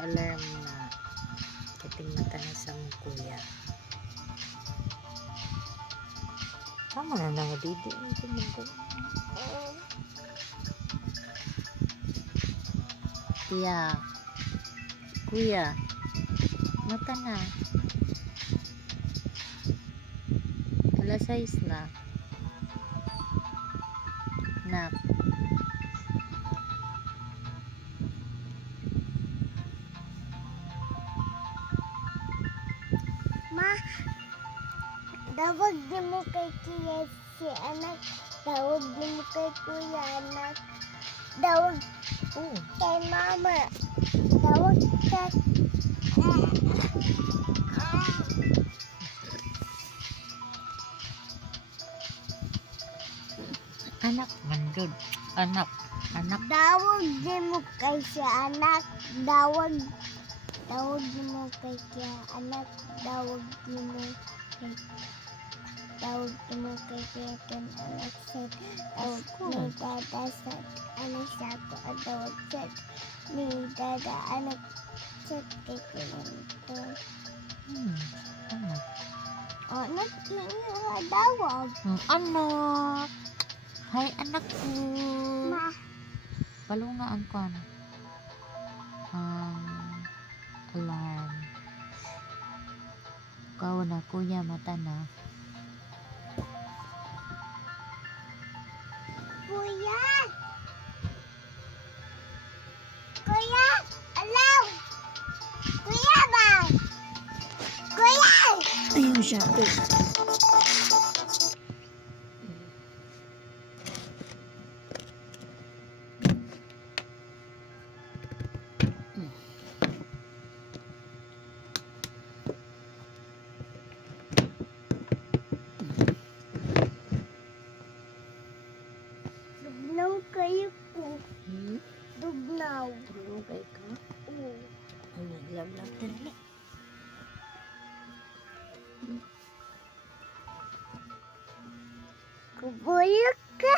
nag-alarm na kiting mata na sa mong kuya. Tama na nga didi. Kuya. Kuya. Mata na. Alas 6 na. Nak. Ma, dawag di mo kay Kuya si anak. Dawag di mo kay Kuya anak. Dawag kay mama. Dawag kay... Anak mandod. Anak. Dawag di mo kay si anak. Dawag di mo kay siya anak. Dawag di mo kay siya kan anak sa dawag ni dada sa anak sa ako dawag sa ni dada anak sa kay kunto. Anak. Anak niya dawag. Anak. Hay anak ko. Ma, Palungaan ko ano. Alarm. Kau na kuya mata na. Kuya! Kuya! Alaw! Kuya ba? Kuya! Ayun siya. Dugnaw kayo po. Dugnaw. Tulog kay ka. Oo. Ay, naglamlag na nila. Kubuyok ka.